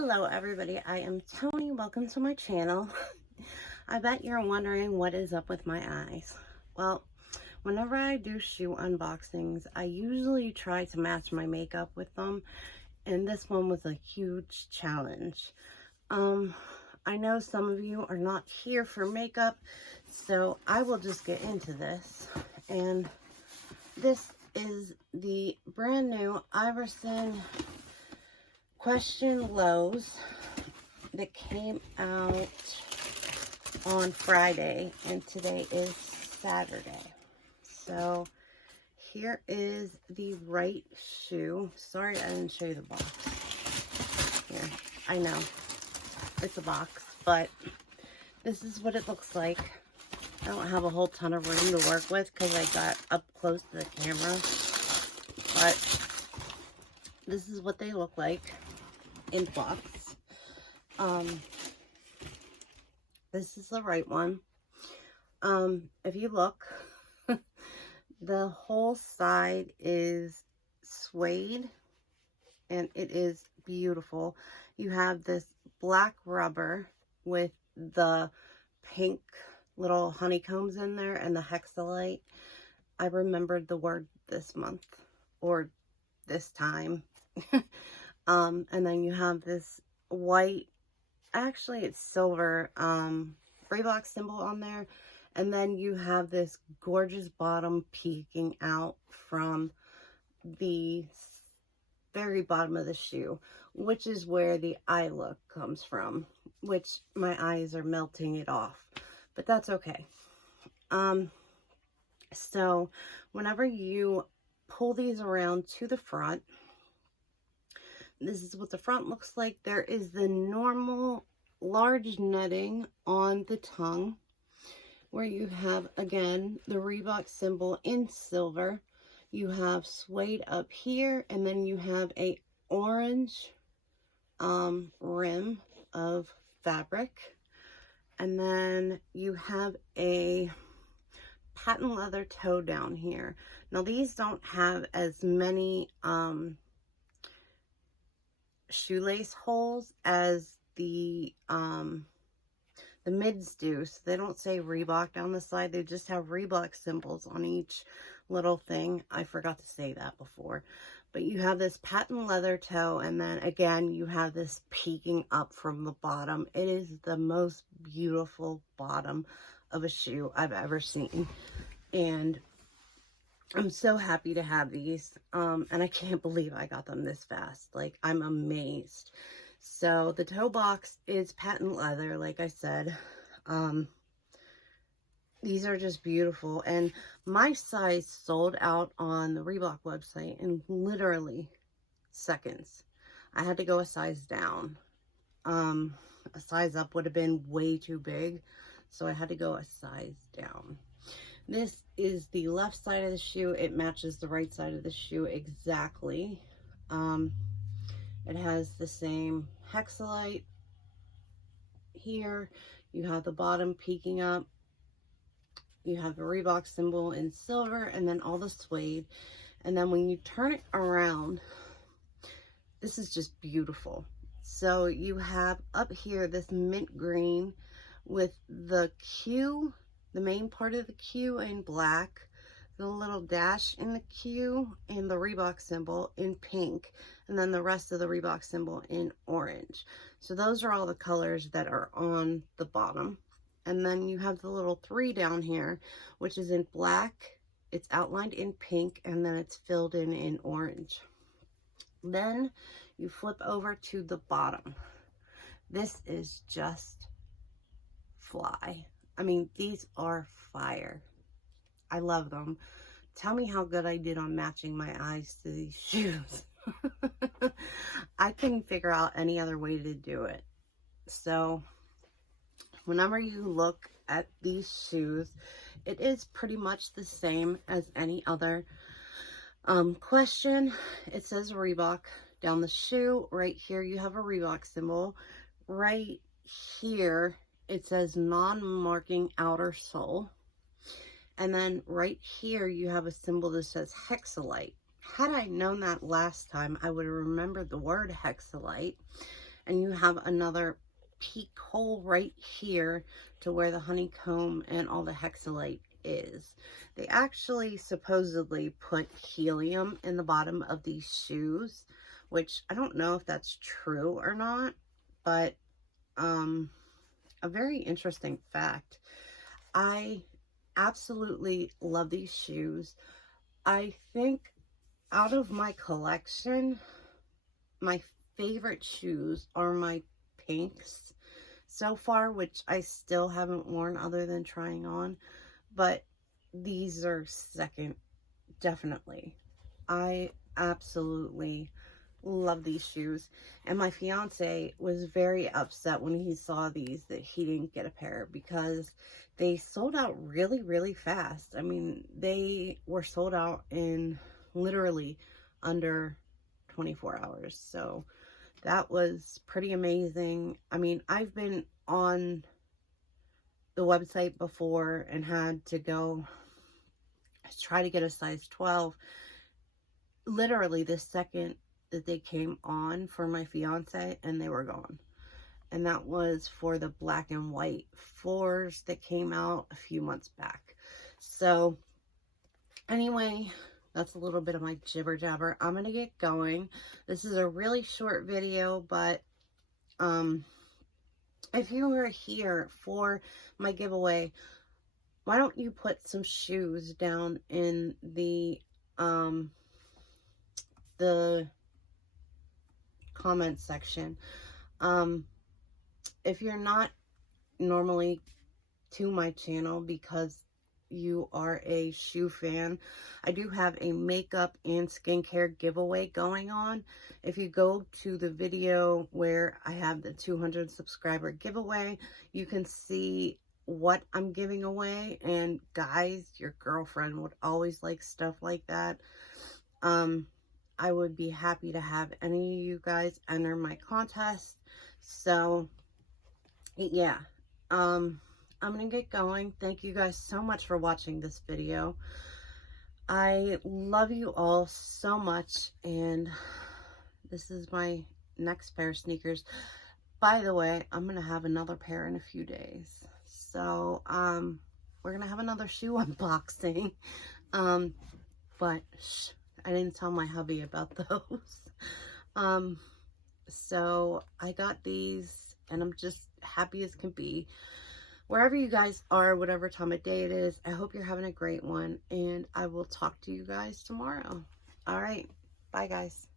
Hello everybody, I am Tony. Welcome to my channel. I bet you're wondering what is up with my eyes. Well, whenever I do shoe unboxings, I usually try to match my makeup with them, and this one was a huge challenge. I know some of you are not here for makeup, so I will just get into this. And this is the brand new Iverson Question Lows that came out on Friday, and today is Saturday. So here is the right shoe. Sorry I didn't show you the box. Here, I know it's a box, but this is what it looks like. I don't have a whole ton of room to work with because I got up close to the camera, but this is what they look like in box. This is the right one. If you look, the whole side is suede and it is beautiful. You have this black rubber with the pink little honeycombs in there and the hexalite. I remembered the word this month or this time. And then you have this white, actually it's silver, Reebok symbol on there. And then you have this gorgeous bottom peeking out from the very bottom of the shoe, which is where the eye look comes from, which my eyes are melting it off, but that's okay. So whenever you pull these around to the front, this is what the front looks like. There is the normal large netting on the tongue where you have, again, the Reebok symbol in silver. You have suede up here, and then you have a orange rim of fabric. And then you have a patent leather toe down here. Now these don't have as many shoelace holes as the mids do, so they don't say Reebok down the side. They just have Reebok symbols on each little thing. I forgot to say that before, but you have this patent leather toe, and then again you have this peeking up from the bottom. It is the most beautiful bottom of a shoe I've ever seen, and I'm so happy to have these, and I can't believe I got them this fast. Like, I'm amazed. So the toe box is patent leather, like I said. These are just beautiful, and my size sold out on the Reebok website in literally seconds. I had to go a size down. A size up would have been way too big, so I had to go a size down. This is the left side of the shoe. It matches the right side of the shoe exactly. It has the same hexalite here. You have the bottom peeking up. You have the Reebok symbol in silver, and then all the suede. And then when you turn it around, this is just beautiful. So you have up here this mint green with the Q, the main part of the Q in black, the little dash in the Q, and the Reebok symbol in pink, and then the rest of the Reebok symbol in orange. So those are all the colors that are on the bottom. And then you have the little 3 down here, which is in black, it's outlined in pink, and then it's filled in orange. Then you flip over to the bottom. This is just fly. I mean, these are fire. I love them. Tell me how good I did on matching my eyes to these shoes. I couldn't figure out any other way to do it. So whenever you look at these shoes, it is pretty much the same as any other question. It says Reebok down the shoe. Right here you have a Reebok symbol. Right here it says non-marking outer sole. And then right here you have a symbol that says hexalite. Had I known that last time, I would have remembered the word hexalite. and you have another peak hole right here to where the honeycomb and all the hexalite is. They actually supposedly put helium in the bottom of these shoes, which I don't know if that's true or not, but a very interesting fact. I absolutely love these shoes. I think out of my collection, my favorite shoes are my pinks so far, which I still haven't worn other than trying on, but these are second, definitely. I absolutely love these shoes, and my fiance was very upset when he saw these that he didn't get a pair because they sold out really fast. I mean, they were sold out in literally under 24 hours, so that was pretty amazing. I mean, I've been on the website before and had to go try to get a size 12 literally the second that they came on for my fiance, and they were gone. And that was for the black and white 4s that came out a few months back. So anyway, that's a little bit of my jibber jabber. I'm gonna get going. This is a really short video, but if you were here for my giveaway, why don't you put some shoes down in the comment section. If you're not normally to my channel because you are a shoe fan, I do have a makeup and skincare giveaway going on. If you go to the video where I have the 200 subscriber giveaway, you can see what I'm giving away. And guys, your girlfriend would always like stuff like that. I would be happy to have any of you guys enter my contest. So yeah, I'm gonna get going. Thank you guys so much for watching this video. I love you all so much, and this is my next pair of sneakers. By the way, I'm gonna have another pair in a few days, so we're gonna have another shoe unboxing. But shh, I didn't tell my hubby about those. So I got these, and I'm just happy as can be. Wherever you guys are, whatever time of day it is, I hope you're having a great one, and I will talk to you guys tomorrow. All right, bye guys.